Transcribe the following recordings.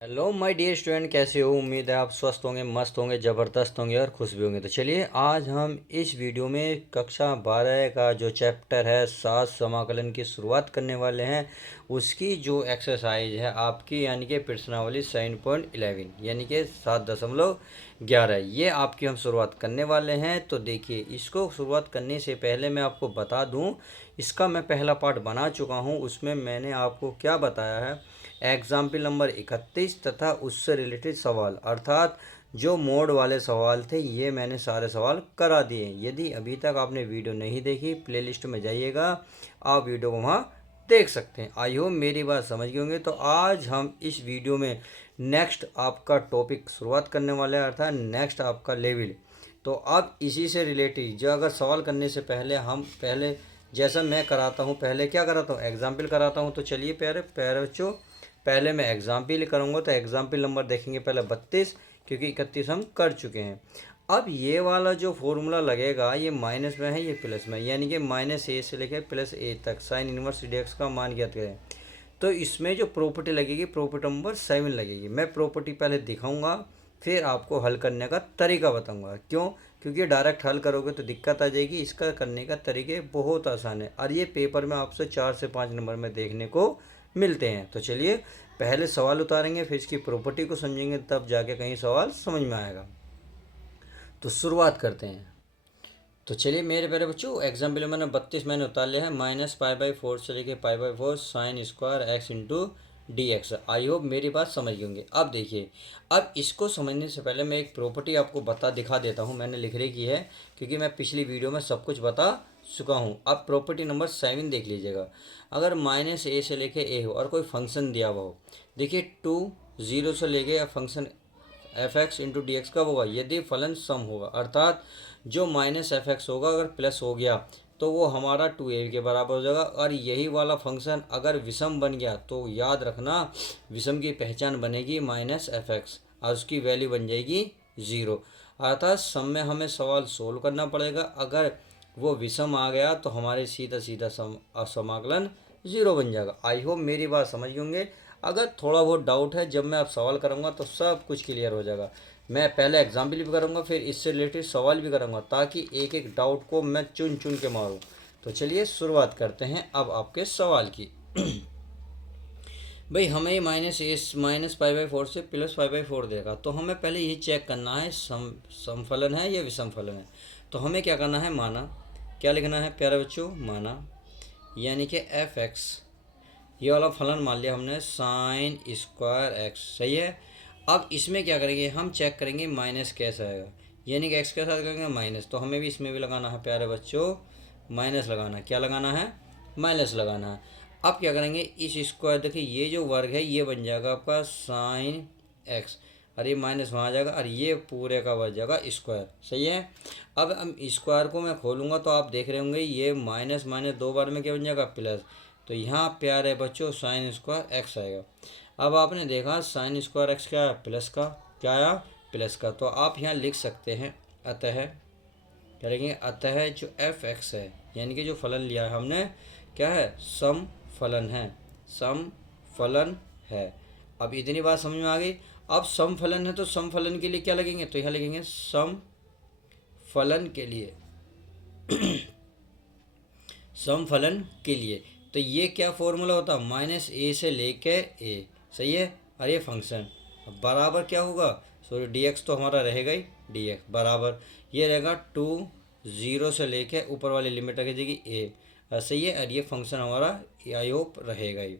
Hello my dear student, कैसे हो? उम्मीद है आप स्वस्थ होंगे, मस्त होंगे, ज़बरदस्त होंगे और खुश भी होंगे। तो चलिए आज हम इस वीडियो में कक्षा 12 का जो चैप्टर है सात समाकलन की शुरुआत करने वाले हैं। उसकी जो एक्सरसाइज है आपकी यानी कि प्रश्नावली 7.11 यानी कि 7.11 ये आपकी हम शुरुआत करने वाले हैं। तो देखिए, इसको शुरुआत करने से पहले मैं आपको बता दूं, इसका मैं पहला पार्ट बना चुका हूं। उसमें मैंने आपको क्या बताया है, एग्जाम्पल नंबर 31 तथा उससे रिलेटेड सवाल, अर्थात जो मोड वाले सवाल थे ये मैंने सारे सवाल करा दिए। यदि अभी तक आपने वीडियो नहीं देखी, प्लेलिस्ट में जाइएगा, आप वीडियो को वहाँ देख सकते हैं। आई होप मेरी बात समझ गए होंगे। तो आज हम इस वीडियो में नेक्स्ट आपका टॉपिक शुरुआत करने वाले हैं, अर्थात नेक्स्ट आपका लेवल। तो अब इसी से रिलेटेड जो अगर सवाल करने से पहले हम पहले जैसा मैं कराता हूँ, पहले क्या कराता हूँ, एग्जाम्पल कराता हूँ। तो चलिए प्यारे प्यारे बच्चों, पहले मैं एग्जाम्पल करूँगा। तो एग्जाम्पल नंबर देखेंगे पहले 32, क्योंकि 31 हम कर चुके हैं। अब ये वाला जो फॉर्मूला लगेगा ये माइनस में है, ये प्लस में, यानी कि -a से लेकर +a तक साइन इनवर्स dx का मान ज्ञात करें। तो इसमें जो प्रॉपर्टी लगेगी, प्रॉपर्टी नंबर 7 लगेगी। मैं प्रॉपर्टी पहले दिखाऊंगा, फिर आपको हल करने का तरीका बताऊंगा। क्यों? क्योंकि डायरेक्ट हल करोगे तो दिक्कत आ जाएगी। इसका करने का तरीके बहुत आसान है और ये पेपर में आपसे 4 से 5 नंबर में देखने को मिलते हैं। तो चलिए पहले सवाल उतारेंगे, फिर इसकी प्रॉपर्टी को समझेंगे, तब जाके कहीं सवाल समझ में आएगा। तो शुरुआत करते हैं। तो चलिए मेरे प्यारे बच्चों, एग्जाम्पल मैंने 32 मैंने उतार लिया है। -π/4 से लेके π/4 sine square x into D X. I hope मेरी बात समझ गए होंगे। अब देखिए, अब इसको समझने से पहले मैं एक प्रॉपर्टी आपको दिखा देता हूँ। मैंने लिख रही की है क्योंकि मैं पिछली वीडियो में सब कुछ बता चुका हूँ। अब प्रॉपर्टी नंबर 7 देख लीजिएगा। अगर -a से लेके a हो और कोई फंक्शन दिया हुआ हो, देखिए 2 0 से लेके या function f(x) into D x कब होगा? यदि फलन सम होगा, अर्थात जो -f(x) होगा अगर प्लस हो गया तो वो हमारा 2a के बराबर हो जाएगा। और यही वाला फंक्शन अगर विषम बन गया तो याद रखना, विषम की पहचान बनेगी -f(x) और उसकी वैल्यू बन जाएगी 0। अर्थात सम में हमें सवाल सोल्व करना पड़ेगा। अगर वो विषम आ गया तो हमारे सीधा सीधा समाकलन 0 बन जाएगा। आई होप मेरी बात समझ गए होंगे। अगर थोड़ा बहुत डाउट है, जब मैं आप सवाल करूँगा तो सब कुछ क्लियर हो जाएगा। मैं पहले एग्जाम्पल भी करूँगा, फिर इससे रिलेटेड सवाल भी करूँगा, ताकि एक एक डाउट को मैं चुन चुन के मारूँ। तो चलिए शुरुआत करते हैं अब आपके सवाल की। भाई हमें ये -π/4 से +π/4 देगा, तो हमें पहले ये चेक करना है समफलन है या विषम फलन है। तो हमें क्या करना है, माना, क्या लिखना है प्यारे बच्चों, माना, यानी कि f(x) ये वाला फलन मान लिया हमने साइन स्क्वायर x, सही है। अब इसमें क्या करेंगे, हम चेक करेंगे माइनस कैसा आएगा, यानी कि x के साथ करेंगे माइनस। तो हमें भी इसमें भी लगाना है प्यारे बच्चों माइनस लगाना है। क्या लगाना है? माइनस लगाना है। अब क्या करेंगे, इस स्क्वायर, देखिए ये जो वर्ग है ये बन जाएगा आपका साइन x, और ये माइनस वहाँ आ जाएगा और ये पूरे का बन जाएगा स्क्वायर, सही है। अब हम स्क्वायर को मैं खोलूँगा तो आप देख रहे होंगे ये माइनस माइनस 2 बार में क्या बन जाएगा, प्लस। तो यहाँ प्यारे बच्चों साइन स्क्वायर एक्स आएगा। अब आपने देखा साइन स्क्वायर एक्स क्या है, प्लस का, क्या आया, प्लस का। तो आप यहाँ लिख सकते हैं अतः, क्या लिखेंगे, अतः जो एफ एक्स है, यानी कि जो फलन लिया है हमने, क्या है, सम फलन है, सम फलन है। अब इतनी बात समझ में आ गई। अब सम फलन है तो सम फलन के लिए क्या लगेंगे, तो यहाँ लिखेंगे सम फलन के लिए सम फलन के लिए। तो ये क्या फॉर्मूला होता है, -a से लेके a, सही है। और ये फंक्शन बराबर क्या होगा, सॉरी dx तो हमारा रहेगा ही, dx बराबर ये रहेगा 2 0 से लेके ऊपर वाली लिमिट रख देगी a, सही है। और ये फंक्शन हमारा आई होप रहेगा ही।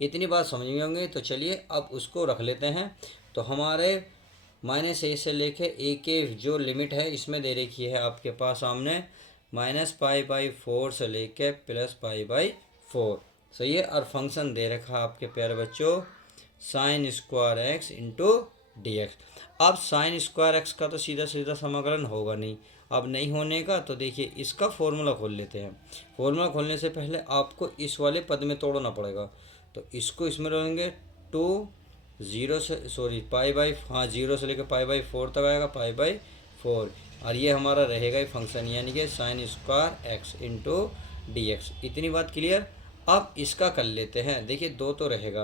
इतनी बात समझ में होंगे। तो चलिए अब उसको रख लेते हैं। तो हमारे -a से लेके a के जो लिमिट है इसमें दे रखी है आपके पास सामने -π/4 से लेके +π/4, सही है। और फंक्शन दे रखा आपके प्यारे बच्चों sine square x into D x. अब साइन स्क्वायर एक्स का तो सीधा सीधा समाकलन होगा नहीं। अब नहीं होने का तो देखिए इसका फॉर्मूला खोल लेते हैं। फॉर्मूला खोलने से पहले आपको इस वाले पद में तोड़ना पड़ेगा। तो इसको इसमें रहेंगे 2 0 से, सॉरी हाँ 0 से लेकर π/4 तक आएगा, π/4। और ये हमारा रहेगा ही फंक्शन, यानी कि sine square x into D x. इतनी बात क्लियर। अब इसका कर लेते हैं, देखिए दो तो रहेगा।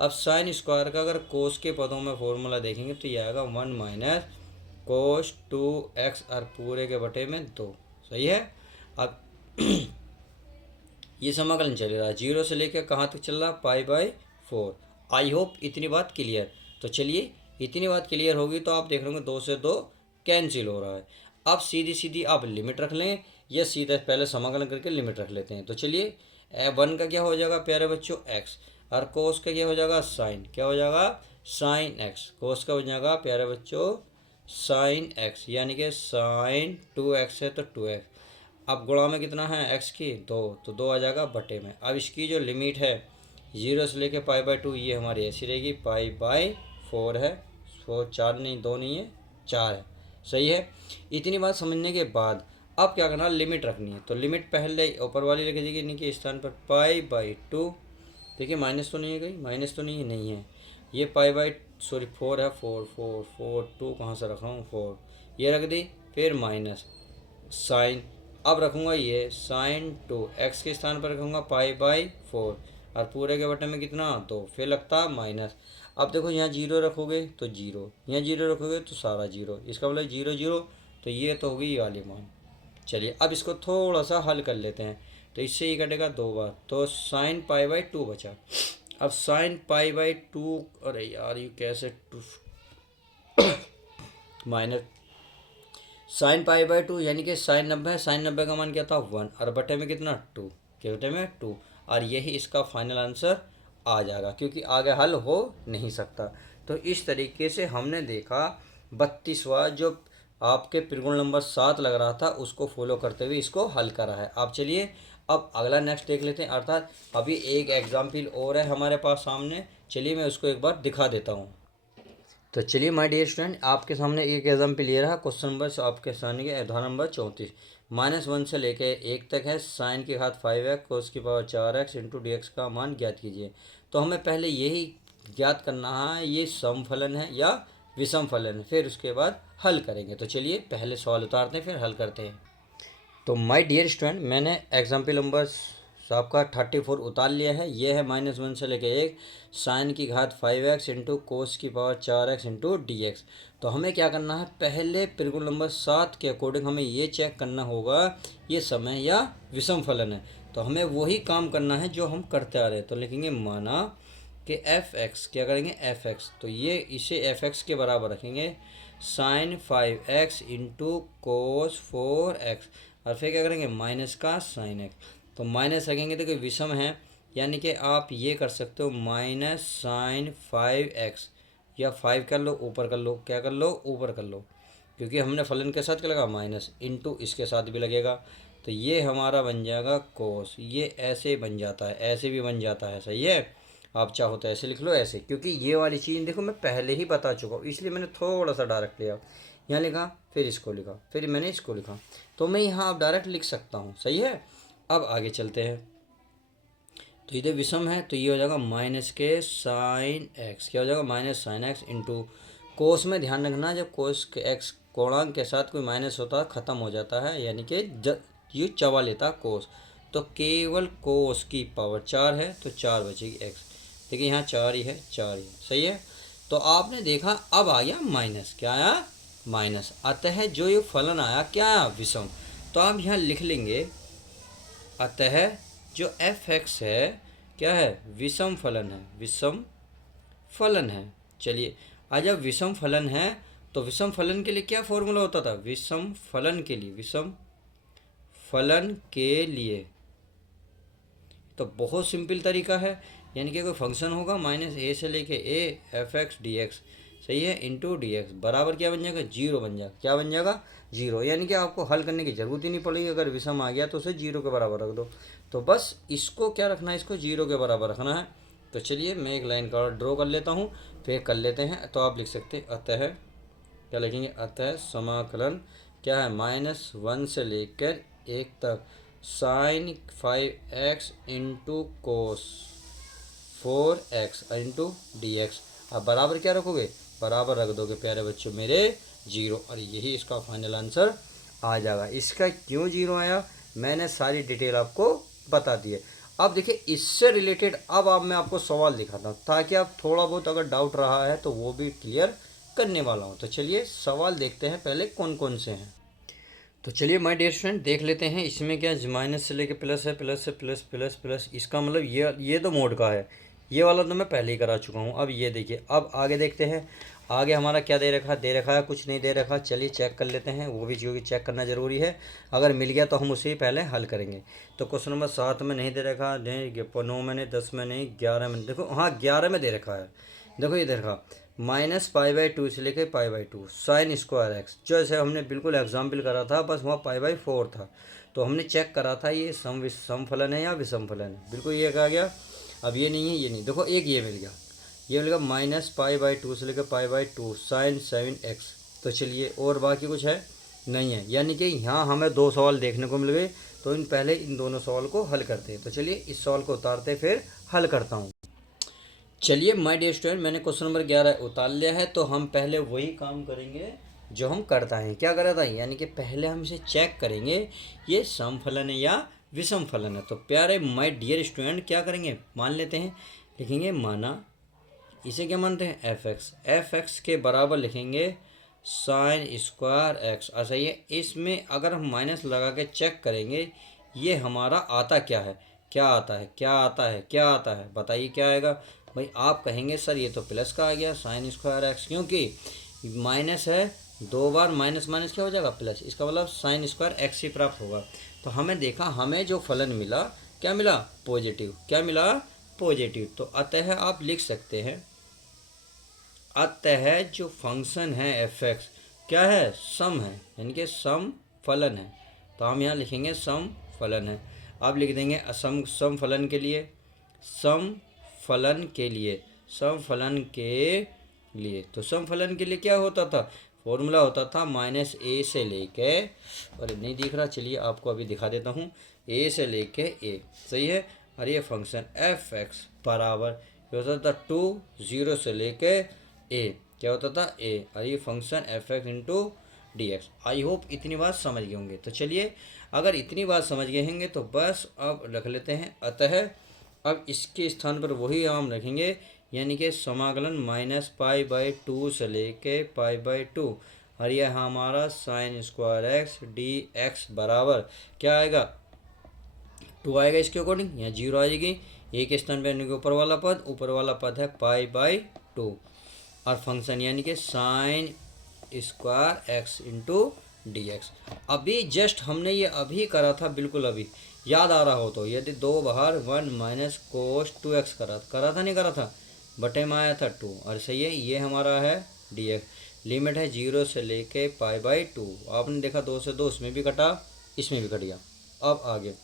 अब साइन स्क्वायर का अगर कोस के पदों में फॉर्मूला देखेंगे तो ये आएगा 1 माइनस कोस 2x और पूरे के बटे में 2। सही है। अब ये समाकलन चल रहा है 0 से लेकर कहाँ तक चल रहा, π/4। आई होप इतनी बात क्लियर। तो चलिए इतनी बात क्लियर होगी तो आप देख रहे होंगे 2 से 2 कैंसिल हो रहा है। अब सीधी सीधी आप लिमिट रख लें या सीधा पहले समाकलन करके लिमिट रख लेते हैं। तो चलिए 1 का क्या हो जाएगा प्यारे बच्चों x, और कोस का क्या हो जाएगा साइन, क्या हो जाएगा साइन x, कोस का हो जाएगा प्यारे बच्चों साइन x, यानी कि साइन 2x है तो 2x। अब गुणा में कितना है x की 2, तो 2 आ जाएगा बटे में। अब इसकी जो लिमिट है 0 से लेके π/2 ये हमारी ऐसी रहेगी π/4 है। 4 4 नहीं 2 नहीं है 4 है। सही है। इतनी बात समझने के बाद अब क्या करना, लिमिट रखनी है। तो लिमिट पहले ऊपर वाली लिख दीजिए नीचे स्थान पर π/2। देखिए माइनस तो नहीं है, कहीं माइनस तो नहीं है, नहीं है। ये फोर है, 4 कहाँ से रखा हूँ 4, ये रख दी। फिर माइनस साइन, अब रखूँगा ये साइन 2x के स्थान पर रखूँगा π/4 और पूरे के बटे में कितना 2, फिर लगता माइनस। अब देखो यहाँ 0 रखोगे तो 0, यहाँ 0 रखोगे तो सारा 0, इसका मतलब 0 0, तो ये तो होगी ये वाली मान। चलिए अब इसको थोड़ा सा हल कर लेते हैं। तो इससे ये कटेगा 2 बार, तो साइन π/2 बचा। अब साइन π/2, अरे यार ये कैसे माइनस साइन π/2 यानी कि साइन 90 है, साइन 90 का मान क्या था 1 और बटे में कितना 2, के बटे में 2, और यही इसका फाइनल आंसर आ जाएगा क्योंकि आगे हल हो नहीं सकता। तो इस तरीके से हमने देखा 32वां जो आपके त्रिकोण नंबर 7 लग रहा था उसको फॉलो करते हुए इसको हल करा है। आप चलिए अब अगला नेक्स्ट देख लेते हैं, अर्थात अभी एक एग्जाम्पल और है हमारे पास सामने। चलिए मैं उसको एक बार दिखा देता हूँ। तो चलिए माय डियर स्टूडेंट आपके सामने एक एग्जाम्पल ये रहा, क्वेश्चन नंबर आपके सामने के उदाहरण नंबर 34। -1 से लेकर 1 तक है, साइन की घात 5x कोस की पावर 4x इंटू डी का मान ज्ञात कीजिए। तो हमें पहले यही ज्ञात करना है ये सम फलन है या विषम फलन है, फिर उसके बाद हल करेंगे। तो चलिए पहले सवाल उतारते हैं फिर हल करते हैं। तो माय डियर स्टूडेंट मैंने एग्जाम्पल नंबर आपका 34 उतार लिया है। ये है -1 से लेके 1 साइन की घात 5x इंटू कोस की पावर 4x इंटू डी। तो हमें क्या करना है, पहले त्रिकोण नंबर 7 के अकॉर्डिंग हमें ये चेक करना होगा ये सम है या विषम फलन है। तो हमें वही काम करना है जो हम करते आ रहे हैं। तो लिखेंगे माना कि fx, क्या करेंगे fx, तो ये इसे fx के बराबर रखेंगे sign 5x into cos 4x, और फिर क्या करेंगे माइनस का साइन x। तो माइनस रखेंगे तो कोई विषम है, यानी कि आप ये कर सकते हो माइनस साइन 5x, या 5 कर लो ऊपर कर लो, क्या कर लो ऊपर कर लो, क्योंकि हमने फलन के साथ क्या लगा माइनस, इंटू इसके साथ भी लगेगा। तो ये हमारा बन जाएगा कोस, ये ऐसे बन जाता है, ऐसे भी बन जाता है। सही है। आप चाहो तो ऐसे लिख लो, ऐसे, क्योंकि ये वाली चीज़ देखो मैं पहले ही बता चुका हूँ इसलिए मैंने थोड़ा सा डायरेक्ट लिया। यहाँ लिखा फिर इसको लिखा फिर मैंने इसको लिखा, तो मैं यहाँ आप डायरेक्ट लिख सकता हूँ। सही है। अब आगे चलते हैं। तो इधर विषम है तो ये हो जाएगा माइनस के साइन एक्स, क्या हो जाएगा minus sine x into cos में ध्यान रखना जब कोस के एक्स कोणांक के साथ कोई माइनस होता है ख़त्म हो जाता है, यानी कि ये चवा लेता कोस। तो केवल कोस की पावर 4 है तो 4 बचेगी एक्स। देखिए यहाँ 4 ही है 4 ही है। सही है। तो आपने देखा अब आ गया माइनस, क्या आया माइनस, अतः जो ये फलन आया क्या आया विषम। तो आप यहाँ लिख लेंगे अतः जो f(x) है क्या है विषम फलन है, विषम फलन है। चलिए आज जब विषम फलन है तो विषम फलन के लिए क्या फॉर्मूला होता था, विषम फलन के लिए, विषम फलन के लिए तो बहुत सिंपल तरीका है, यानी कि कोई फंक्शन होगा -a से लेके a f(x) dx, सही है, इंटू डी एक्स बराबर क्या बन जाएगा 0 बन जाएगा, क्या बन जाएगा 0, यानी कि आपको हल करने की ज़रूरत ही नहीं पड़ेगी। अगर विषम आ गया तो उसे 0 के बराबर रख दो। तो बस इसको क्या रखना है, इसको 0 के बराबर रखना है। तो चलिए मैं एक लाइन का ड्रॉ कर लेता हूँ फिर कर लेते हैं। तो आप लिख सकते हैं अतः, क्या लिखेंगे अतः समाकलन क्या है -1 से लेकर 1 तक sine 5x into cos 4x into D x. अब बराबर क्या रखोगे, बराबर रख दोगे प्यारे बच्चों मेरे 0, और यही इसका फाइनल आंसर आ जाएगा। इसका क्यों 0 आया मैंने सारी डिटेल आपको बता दी है। अब देखिए इससे रिलेटेड अब आप मैं आपको सवाल दिखाता हूँ ताकि आप थोड़ा बहुत अगर डाउट रहा है तो वो भी क्लियर करने वाला हूँ। तो चलिए सवाल देखते हैं पहले कौन कौन से हैं। तो चलिए माय डियर स्टूडेंट देख लेते हैं इसमें क्या माइनस से लेके प्लस है, प्लस से प्लस प्लस प्लस, इसका मतलब ये तो मोड का है, ये वाला तो मैं पहले ही करा चुका हूँ। अब ये देखिए, अब आगे देखते हैं आगे हमारा क्या दे रखा है कुछ नहीं दे रखा। चलिए चेक कर लेते हैं, वो भी क्योंकि चेक करना ज़रूरी है, अगर मिल गया तो हम उसे ही पहले हल करेंगे। तो क्वेश्चन नंबर 7 में नहीं दे रखा, नहीं 9 में नहीं, 10 में नहीं, 11 में, देखो हाँ 11 में दे रखा है। देखो ये दे रखा -π/2 से लेके π/2 साइन स्क्वायर एक्स, जैसे हमने बिल्कुल एग्जाम्पल करा था, बस वहाँ π/4 था। तो हमने चेक करा था ये सम फलन है या विषम फलन है, बिल्कुल ये कहा गया। अब ये नहीं है, ये नहीं, देखो एक ये मिल गया, ये मिलेगा -π/2 से लेकर π/2 साइन 7x। तो चलिए और बाकी कुछ है नहीं है, यानी कि यहाँ हमें 2 सवाल देखने को मिल गए। तो पहले इन दोनों सवाल को हल करते हैं। तो चलिए इस सवाल को उतारते फिर हल करता हूँ। चलिए माय डियर स्टूडेंट मैंने क्वेश्चन नंबर 11 उतार लिया है। तो हम पहले वही काम करेंगे जो हम करता है, क्या करा था, यानी कि पहले हम इसे चेक करेंगे ये सम फलन है या विषम फलन है। तो प्यारे माय डियर स्टूडेंट क्या करेंगे, मान लेते हैं, लिखेंगे माना, इसे क्या मानते हैं एफ एक्स के बराबर लिखेंगे साइन स्क्वायर एक्स। अच्छा ये इसमें अगर हम माइनस लगा के चेक करेंगे ये हमारा आता क्या है, क्या आता है, क्या आता है, क्या आता है, बताइए क्या आएगा। भाई आप कहेंगे सर ये तो प्लस का आ गया साइन स्क्वायर एक्स, क्योंकि माइनस है, 2 बार माइनस माइनस क्या हो जाएगा प्लस, इसका मतलब साइन स्क्वायर एक्स ही प्राप्त होगा। तो हमें देखा हमें जो फलन मिला क्या मिला, पॉजिटिव, क्या मिला पॉजिटिव। तो अतः आप लिख सकते हैं, अतः जो फंक्शन है एफ एक्स क्या है, सम है, यानी कि सम फलन है। तो हम यहाँ लिखेंगे सम फलन है। अब लिख देंगे असम सम फलन के लिए, सम फलन के लिए, सम फलन के लिए। तो सम फलन के लिए क्या होता था, फॉर्मूला होता था -a से लेके, अरे नहीं दिख रहा, चलिए आपको अभी दिखा देता हूँ, a से लेके a, सही है। और ये फंक्शन एफ एक्स बराबर होता था 2 0 से लेके a, क्या होता था a, और ये function F x into D X. I hope इतनी बात समझ गए होंगे। तो चलिए अगर इतनी बात समझ गए होंगे तो बस अब रख लेते हैं अतः। अब इसके स्थान पर वही हम रखेंगे, यानी कि समाकलन -π/2 से लेके π/2, और यह हमारा sine square x D x बराबर क्या आएगा, 2 आएगा इसके अकॉर्डिंग, यहाँ 0 आ जाएगी, एक स्थान पर ऊपर वाला पद है π/2, और फंक्शन यानी कि sine square x into D x. अभी जस्ट हमने ये अभी करा था, बिल्कुल अभी याद आ रहा हो तो, यदि 2 बार 1 माइनस कोस 2x करा था नहीं करा था, बटे में आया था 2, और सही है ये हमारा है डी एक्स। लिमिट है 0 से लेके π/2, आपने देखा 2 से 2 इसमें भी कटा, इसमें भी कट गया। अब आगे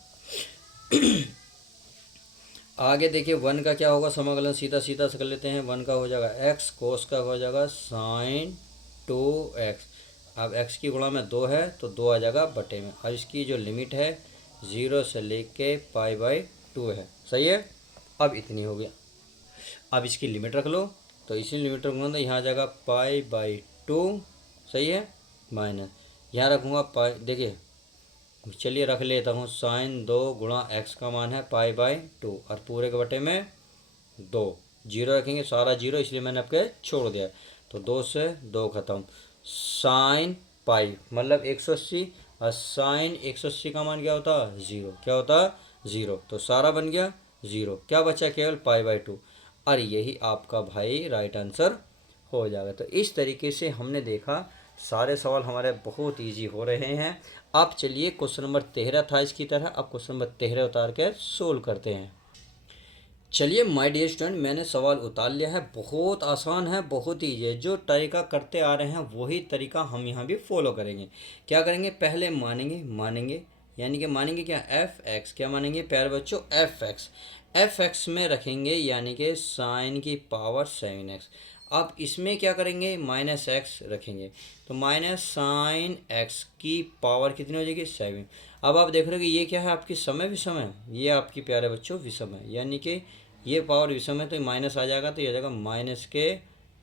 आगे देखिए 1 का क्या होगा समाकलन, सीधा सीधा से कर लेते हैं। 1 का हो जाएगा x, कोस का हो जाएगा साइन 2x। अब x की गुणा में 2 है तो 2 आ जाएगा बटे में, और इसकी जो लिमिट है 0 से लेके π/2 है, सही है। अब इतनी हो गया, अब इसकी लिमिट रख लो, तो इसी लिमिट रखूँगा तो यहाँ आ जाएगा π/2, सही है, माइनस यहाँ रखूँगा देखिए चलिए रख लेता हूँ साइन 2 गुणा एक्स का मान है π/2, और पूरे के बटे में 2, 0 रखेंगे, सारा 0 इसलिए मैंने आपके छोड़ दिया। तो 2 से 2 खत्म, साइन पाई मतलब 180, और साइन 180 का मान क्या होता, 0, क्या होता 0, तो सारा बन गया 0, क्या बचा केवल π/2, और यही आपका भाई राइट आंसर हो जाएगा। तो इस तरीके से हमने देखा सारे सवाल हमारे बहुत इजी हो रहे हैं। अब चलिए क्वेश्चन नंबर 13 था इसकी तरह, अब क्वेश्चन नंबर 13 उतार कर सोल्व करते हैं। चलिए माय डियर स्टूडेंट मैंने सवाल उतार लिया है, बहुत आसान है, बहुत ईजी है, जो तरीका करते आ रहे हैं वही तरीका हम यहाँ भी फॉलो करेंगे। क्या करेंगे, पहले मानेंगे यानी कि मानेंगे क्या, एफ एक्स, क्या मानेंगे प्यारे बच्चों, एफ एक्स में रखेंगे यानी कि साइन की पावर 7x। अब इसमें क्या करेंगे, माइनस एक्स रखेंगे, तो माइनस साइन एक्स की पावर कितनी हो जाएगी, 7। अब आप देख रहे हो कि ये क्या है आपकी समय विषम है, ये आपकी प्यारे बच्चों विषम है, यानी कि ये पावर विषम है तो माइनस आ जाएगा, तो ये आ जाएगा माइनस के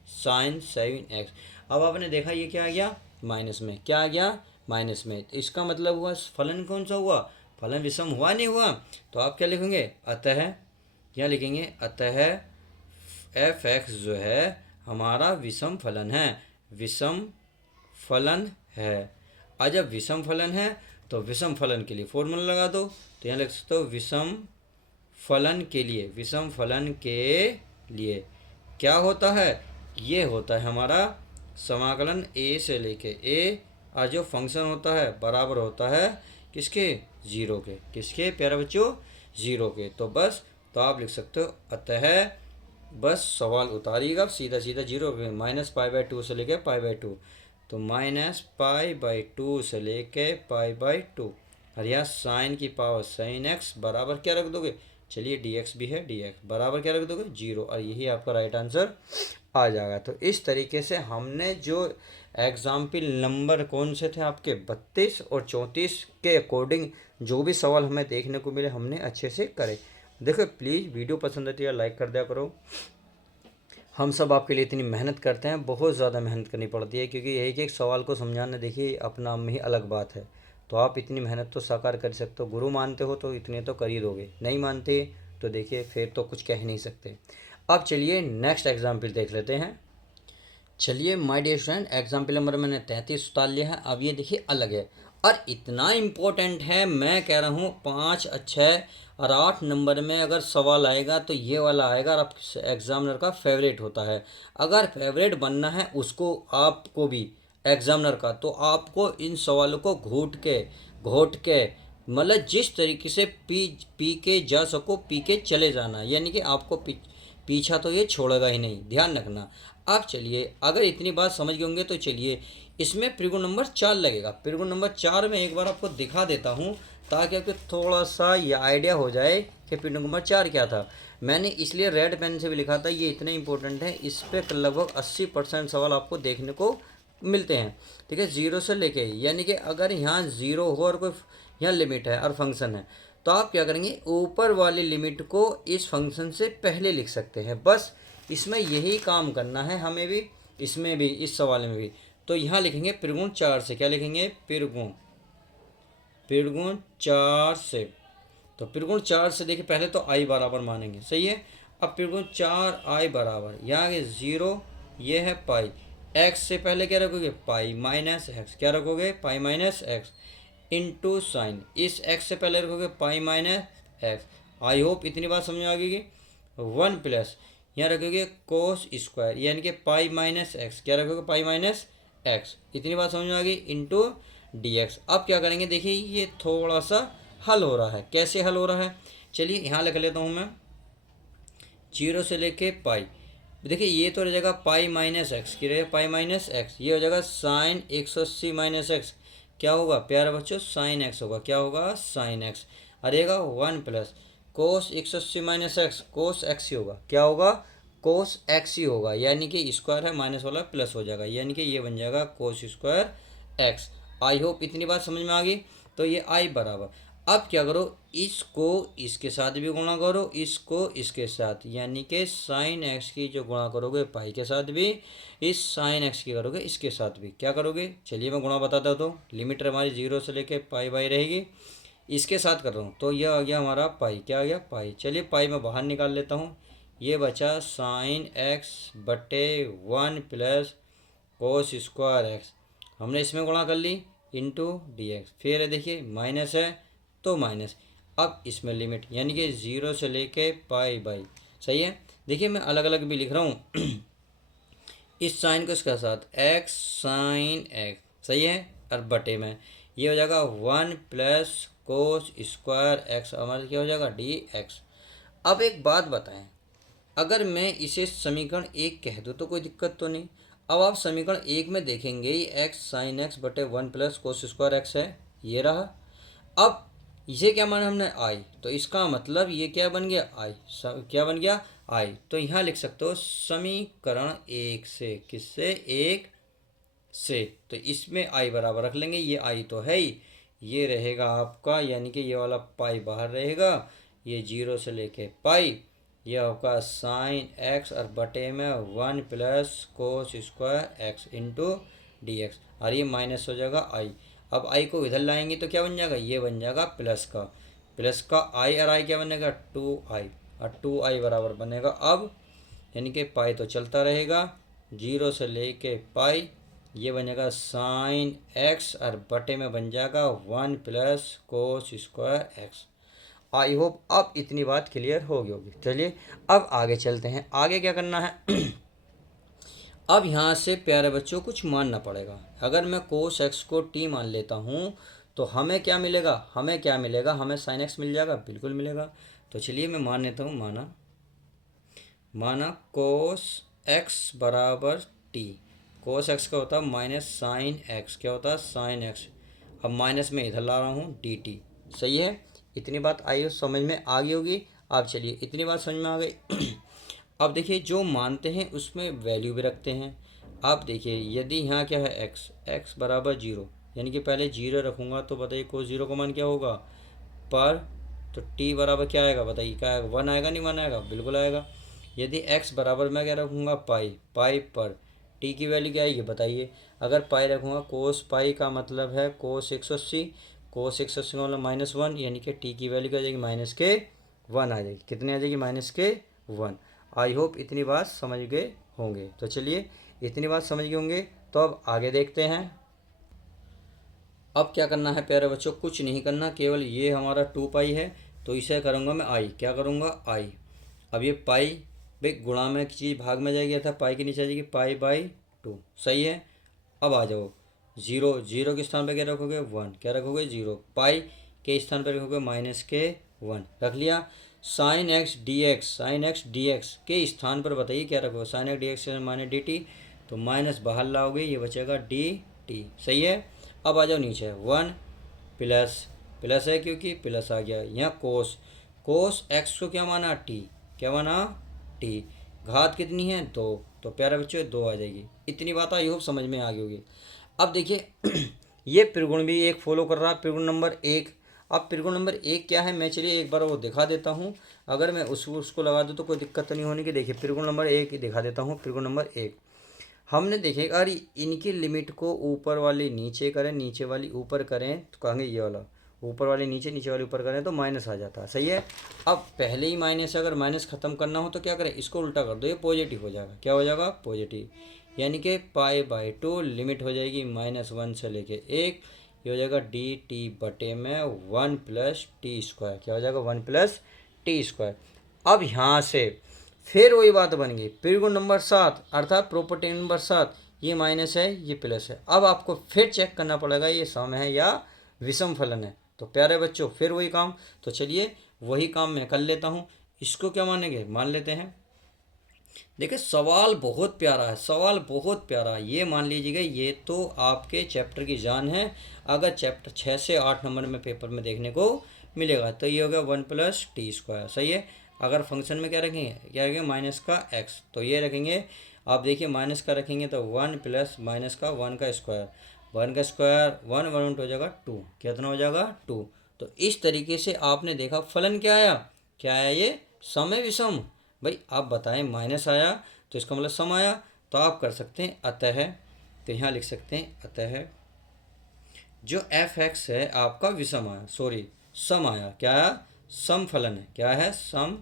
साइन 7x। अब आपने देखा ये क्या आ गया माइनस में, क्या आ गया माइनस में, तो इसका मतलब हुआ फलन कौन सा हुआ, फलन विषम हुआ नहीं हुआ, तो आप क्या लिखेंगे, अतः, क्या लिखेंगे, अतः एफ एक्स जो है हमारा विषम फलन है, विषम फलन है। आज जब विषम फलन है तो विषम फलन के लिए फॉर्मूला लगा दो, तो यहाँ लिख सकते हो विषम फलन के लिए, विषम फलन के लिए क्या होता है, ये होता है हमारा समाकलन ए से लेके ए, और जो फंक्शन होता है बराबर होता है किसके, जीरो के, किसके प्यारे बच्चों, जीरो के। तो बस, तो आप लिख सकते हो अतः, बस सवाल उतारिएगा सीधा सीधा जीरो के, -π/2 से लेके π/2, तो -π/2 से लेके π/2, और यहाँ साइन की पावर साइन एक्स बराबर क्या रख दोगे, चलिए dx भी है, dx बराबर क्या रख दोगे, जीरो, और यही आपका राइट आंसर आ जाएगा। तो इस तरीके से हमने जो एग्जाम्पल नंबर कौन से थे आपके 32 और 34 के अकॉर्डिंग जो भी सवाल हमें देखने को मिले हमने अच्छे से करे। देखो प्लीज़ वीडियो पसंद आती है लाइक कर दिया करो। हम सब आपके लिए इतनी मेहनत करते हैं, बहुत ज़्यादा मेहनत करनी पड़ती है, क्योंकि एक एक सवाल को समझाना देखिए अपना में ही अलग बात है। तो आप इतनी मेहनत तो साकार कर सकते हो, गुरु मानते हो तो इतने तो कर ही दोगे, नहीं मानते तो देखिए फिर तो कुछ कह ही नहीं सकते। अब चलिए नेक्स्ट एग्जाम्पल देख लेते हैं। चलिए my dear student, example number मैंने 33 उतार लिया है। अब ये देखिए अलग है और इतना इम्पोर्टेंट है, मैं कह रहा हूँ 5, 6 और 8 नंबर में अगर सवाल आएगा तो ये वाला आएगा, और आप एग्जामिनर का फेवरेट होता है। अगर फेवरेट बनना है उसको आपको भी एग्जामिनर का, तो आपको इन सवालों को घोट के मतलब जिस तरीके से पी के जा सको पी के चले जाना, यानी कि आपको पीछा तो ये छोड़ेगा ही नहीं, ध्यान रखना। अब चलिए अगर इतनी बात समझ गए होंगे तो चलिए इसमें त्रिगुण नंबर 4 लगेगा। त्रिगुण नंबर 4 में एक बार आपको दिखा देता हूँ ताकि आपको थोड़ा सा ये आइडिया हो जाए कि त्रिगुण नंबर 4 क्या था। मैंने इसलिए रेड पेन से भी लिखा था, ये इतना इंपॉर्टेंट है, इस पर लगभग 80% सवाल आपको देखने को मिलते हैं। ठीक है, जीरो से लेके, यानी कि अगर यहाँ जीरो हो और कोई यहाँ लिमिट है और फंक्शन है, तो आप क्या करेंगे, ऊपर वाली लिमिट को इस फंक्शन से पहले लिख सकते हैं। बस इसमें यही काम करना है हमें भी, इसमें भी, इस सवाल में भी। तो यहाँ लिखेंगे त्रिगुण 4 से, क्या लिखेंगे, त्रिगुण 4 से। तो त्रिगुण 4 से देखिए पहले तो आई बराबर मानेंगे, सही है। अब त्रिगुण 4 आई बराबर, यहाँ आगे जीरो, ये है पाई, एक्स से पहले क्या रखोगे, पाई माइनस एक्स, क्या रखोगे, pi minus x into sine, इस एक्स से पहले रखोगे pi minus x. I hope इतनी बात समझ आ गई। 1 प्लस यहाँ रखोगे कोस स्क्वायर, यानी कि पाई माइनस एक्स, क्या रखोगे, पाई माइनस एक्स, इतनी बात समझ में आ गई, इंटू डी एक्स। अब क्या करेंगे, देखिए ये थोड़ा सा हल हो रहा है, कैसे हल हो रहा है, चलिए यहाँ लिख लेता हूँ मैं, जीरो से लेके पाई। देखिए ये तो रह जाएगा पाई माइनस एक्स, की रहेगा पाई माइनस एक्स, ये हो जाएगा साइन 180 माइनस एक्स, क्या होगा प्यारे बच्चों, साइन एक्स होगा, क्या होगा, साइन एक्स। रहेगा 1 plus cos 180 minus X, cos X ही होगा, क्या होगा, कोस एक्स ही होगा, यानी कि स्क्वायर है माइनस वाला प्लस हो जाएगा, यानी कि ये बन जाएगा cos square x. I hope इतनी बात समझ में आ गई। तो ये आई बराबर, अब क्या करो, इसको इसके साथ भी गुणा करो, इसको इसके साथ, यानी कि साइन एक्स की जो गुणा करोगे पाई के साथ भी, इस साइन एक्स की करोगे इसके साथ भी, क्या करोगे, चलिए मैं गुणा बताता हूँ। तो लिमिट हमारी जीरो से लेके पाई बाई रहेगी, इसके साथ कर रहा हूँ, तो यह आ गया हमारा पाई, क्या आ गया, पाई। चलिए पाई मैं बाहर निकाल लेता हूँ, ये बचा साइन एक्स बटे 1 प्लस कोस स्क्वायर एक्स, हमने इसमें गुणा कर ली, इंटू डी एक्स। फिर देखिए माइनस है तो माइनस, अब इसमें लिमिट, यानी कि जीरो से लेके पाई बाई, सही है। देखिए मैं अलग अलग भी लिख रहा हूँ इस साइन को इसके साथ, एक्स साइन एक्स, सही है, और बटे में ये हो जाएगा 1 प्लस कोस स्क्वायर एक्स, हमारा क्या हो जाएगा, डी एक्स। अब एक बात बताएं, अगर मैं इसे समीकरण 1 कह दूँ तो कोई दिक्कत तो नहीं। अब आप समीकरण 1 में देखेंगे एक्स साइन एक्स बटे 1 प्लस कोस स्क्वायर एक्स है, ये रहा। अब इसे क्या माना हमने, आई, तो इसका मतलब ये क्या बन गया, आई, क्या बन गया, आई। तो यहाँ लिख सकते हो समीकरण 1 से, किससे, 1 से, तो इसमें आई बराबर रख लेंगे, ये आई तो है ही, ये रहेगा आपका, यानी कि ये वाला पाई बाहर रहेगा, ये जीरो से लेके पाई, ये आपका साइन एक्स और बटे में 1 plus cos square x into D x, और ये माइनस हो जाएगा आई। अब आई को इधर लाएंगे तो क्या बन जाएगा, ये बन जाएगा प्लस का आई, और आई क्या बनेगा, 2i, और 2i बराबर बनेगा अब, यानी कि पाई तो चलता रहेगा 0 से लेके पाई, ये बनेगा साइन एक्स, और बटे में बन जाएगा 1 plus cos square x. I hope अब इतनी बात क्लियर हो गई होगी। चलिए अब आगे चलते हैं, आगे क्या करना है। अब यहाँ से प्यारे बच्चों कुछ मानना पड़ेगा। अगर मैं कोस एक्स को टी मान लेता हूँ तो हमें क्या मिलेगा, हमें साइन एक्स मिल जाएगा, बिल्कुल मिलेगा। तो चलिए मैं मान लेता हूँ, माना कोस एक्स बराबर टी। कोस एक्स का होता है माइनस साइन एक्स, क्या होता है, साइन एक्स। अब माइनस में इधर ला रहा हूँ डी टी। सही है, इतनी बात आई हो समझ में आ गई होगी। आप चलिए इतनी बात समझ में आ गई। अब देखिए जो मानते हैं उसमें वैल्यू भी रखते हैं। आप देखिए यदि यहाँ क्या है एक्स बराबर 0, यानी कि पहले 0 रखूँगा तो बताइए कोस 0 का मान क्या होगा, पर। तो टी बराबर क्या आएगा, बताइए क्या आएगा, 1 आएगा, नहीं 1 आएगा, बिल्कुल आएगा। यदि एक्स बराबर मैं क्या रखूँगा, पाई पर टी की वैल्यू क्या आएगी बताइए। अगर पाई रखूँगा, कोस पाई का मतलब है कोस 180, कोस 180 का मतलब -1, यानी कि टी की वैल्यू क्या आ जाएगी, -1 आ जाएगी। कितनी आ जाएगी, -1। आई होप इतनी बात समझ गए होंगे। तो चलिए इतनी बात समझ गए होंगे तो अब आगे देखते हैं। अब क्या करना है प्यारे बच्चों, कुछ नहीं करना, केवल ये हमारा 2 पाई है तो इसे करूँगा मैं आई, क्या करूँगा, आई। अब ये पाई भाई गुणा में चीज़ भाग में जाएगी, था पाई के नीचे आ जाएगी पाई/2। सही है। अब आ जाओ, जीरो के स्थान पर क्या रखोगे, 1, क्या रखोगे 0, पाई के स्थान पर रखोगे -1 रख लिया। साइन एक्स डी एक्स के स्थान पर बताइए क्या रखोगे, sine x D x minus D T, तो माइनस बाहर लाओगे, ये बचेगा डी टी। सही है। अब आ जाओ नीचे, 1 प्लस है क्योंकि प्लस आ गया। यहाँ कोस एक्स को क्या माना, टी, क्या माना, टी। घात कितनी है, 2, तो प्यारे बच्चों 2 आ जाएगी। इतनी बात आई होप समझ में आ गई होगी। अब देखिए ये त्रिगुण भी एक फॉलो कर रहा है, त्रिगुण नंबर 1। अब त्रिगुण नंबर 1 क्या है, मैं चलिए एक बार वो दिखा देता हूँ। अगर मैं उसको लगा दूँ तो कोई दिक्कत तो नहीं होने की। देखिए त्रिगुण नंबर 1 दिखा देता हूँ। त्रिगुण नंबर 1 हमने देखे, अगर इनकी लिमिट को ऊपर वाली नीचे करें, नीचे वाली ऊपर करें, तो कहेंगे ये वाला, ऊपर वाली नीचे, नीचे वाली ऊपर करें तो माइनस आ जाता है। सही है। अब पहले ही माइनस, अगर माइनस ख़त्म करना हो तो क्या करें, इसको उल्टा कर दो, ये पॉजिटिव हो जाएगा। क्या हो जाएगा, पॉजिटिव, यानी कि पाई/2 लिमिट हो जाएगी -1 से लेके 1, ये हो जाएगा डी टी बटे में 1 प्लस टी स्क्वायर। क्या हो जाएगा, 1 प्लस टी स्क्वायर। अब यहाँ से फिर वही बात बन गई, त्रिगुण नंबर 7 अर्थात प्रॉपर्टी नंबर 7, ये माइनस है ये प्लस है। अब आपको फिर चेक करना पड़ेगा ये सम है या विषम फलन है। तो प्यारे बच्चों फिर वही काम, तो चलिए वही काम मैं कर लेता हूँ। इसको क्या मानेंगे, मान लेते हैं। देखिए सवाल बहुत प्यारा है, सवाल बहुत प्यारा है। ये मान लीजिएगा ये तो आपके चैप्टर की जान है। अगर चैप्टर 6 से 8 नंबर में पेपर में देखने को मिलेगा तो ये हो गया 1 प्लस टी स्क्वायर। सही है। अगर फंक्शन में क्या रखेंगे, क्या रखेंगे, माइनस का एक्स, तो ये रखेंगे। आप देखिए माइनस का रखेंगे तो 1 प्लस माइनस का 1 का स्क्वायर, 1 का स्क्वायर 1 1 हो जाएगा 2, कितना हो जाएगा 2। तो इस तरीके से आपने देखा फलन क्या आया, ये सम है विषम। भाई आप बताएं, माइनस आया तो इसका मतलब सम आया। तो आप कर सकते हैं अतः, तो यहाँ लिख सकते हैं अतः जो एफ एक्स है आपका विषम आया, सॉरी सम आया। क्या आया, सम फलन है। क्या है, सम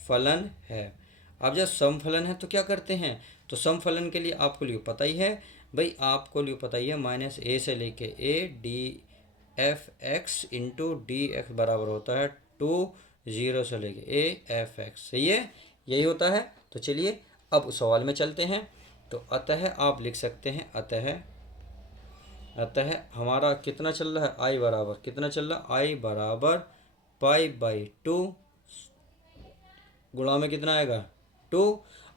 फलन है। अब जब सम फलन है तो क्या करते हैं, तो सम फलन के लिए आपको लिए पता ही है भाई, आपको लिए पता ही है -a से लेके a D F x into D x बराबर होता है 2 0 से लेके a एफ एक्स। सही है, यही होता है। तो चलिए अब सवाल में चलते हैं। तो अतः आप लिख सकते हैं अतः हमारा कितना चल रहा है, आई बराबर कितना चल रहा है, आई बराबर पाई/2 गुणा में कितना आएगा 2।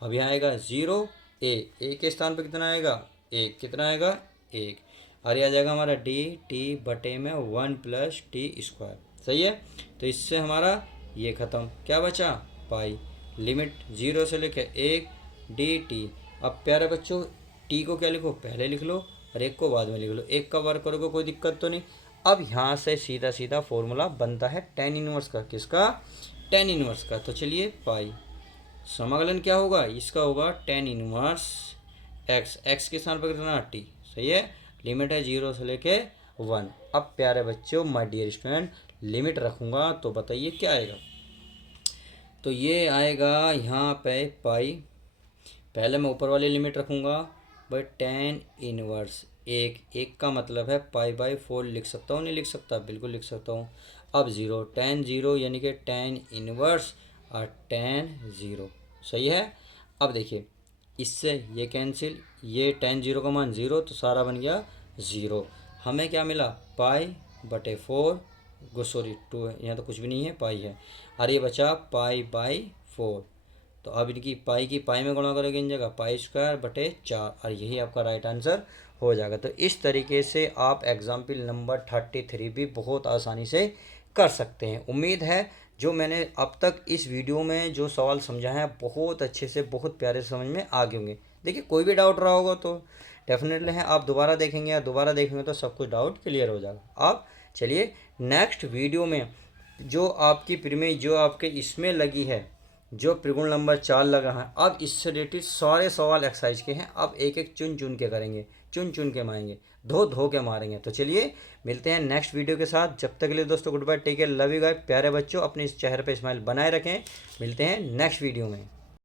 अब यहाँ आएगा 0, ए के स्थान पर कितना आएगा 1, कितना आएगा 1, और ये आ जाएगा हमारा डी टी बटे में 1 प्लस टी स्क्वायर। सही है। तो इससे हमारा ये ख़त्म, क्या बचा, पाई, लिमिट 0 से लेकर 1 डी टी। अब प्यारे बच्चों टी को क्या लिखो, पहले लिख लो और 1 को बाद में लिख लो, 1 का वर्ग करोगे कोई दिक्कत तो नहीं। अब यहाँ से सीधा सीधा फॉर्मूला बनता है tan इनवर्स का, किसका, tan इनवर्स का। तो चलिए पाई समाकलन क्या होगा, इसका होगा tan इनवर्स एक्स के स्थान पर कितना टी। सही है। लिमिट है 0 से लेके 1। अब प्यारे बच्चों, माय डियर स्टूडेंट, लिमिट रखूँगा तो बताइए क्या आएगा। तो ये आएगा यहाँ पे पाई, पहले मैं ऊपर वाली लिमिट रखूँगा भाई 10 इनवर्स 1 का मतलब है पाई/4 लिख सकता हूँ नहीं लिख सकता, बिल्कुल लिख सकता हूँ। अब 0 10 0 यानी कि 10 इनवर्स और 10 0 सही है। अब देखिए इससे ये कैंसिल, ये 10 0 का मान 0 तो सारा बन गया 0। हमें क्या मिला पाई/4 सॉरी 2 है यहाँ तो कुछ भी नहीं है, पाई है और ये बचा पाई/4। तो अब इनकी पाई की पाई में गुणा करोगे इन जगह पाई² 4 और यही आपका राइट आंसर हो जाएगा। तो इस तरीके से आप एग्जाम्पल नंबर 33 भी बहुत आसानी से कर सकते हैं। उम्मीद है जो मैंने अब तक इस वीडियो में जो सवाल समझा है बहुत अच्छे से, बहुत प्यारे से समझ में आ गए होंगे। देखिए कोई भी डाउट रहा होगा तो डेफिनेटली है आप दोबारा देखेंगे या दोबारा देखेंगे तो सब कुछ डाउट क्लियर हो जाएगा। अब चलिए नेक्स्ट वीडियो में जो आपकी प्रीमियम जो आपके इसमें लगी है, जो त्रिगुण नंबर 4 लगा है, अब इससे रिलेटेड सारे सवाल एक्सरसाइज के हैं। अब एक एक चुन चुन के करेंगे, चुन चुन के मारेंगे, धो धो के मारेंगे। तो चलिए मिलते हैं नेक्स्ट वीडियो के साथ। जब तक के लिए दोस्तों goodbye, take care, love you guys. प्यारे बच्चों अपने इस चेहरे पे स्माइल बनाए रखें। मिलते हैं नेक्स्ट वीडियो में।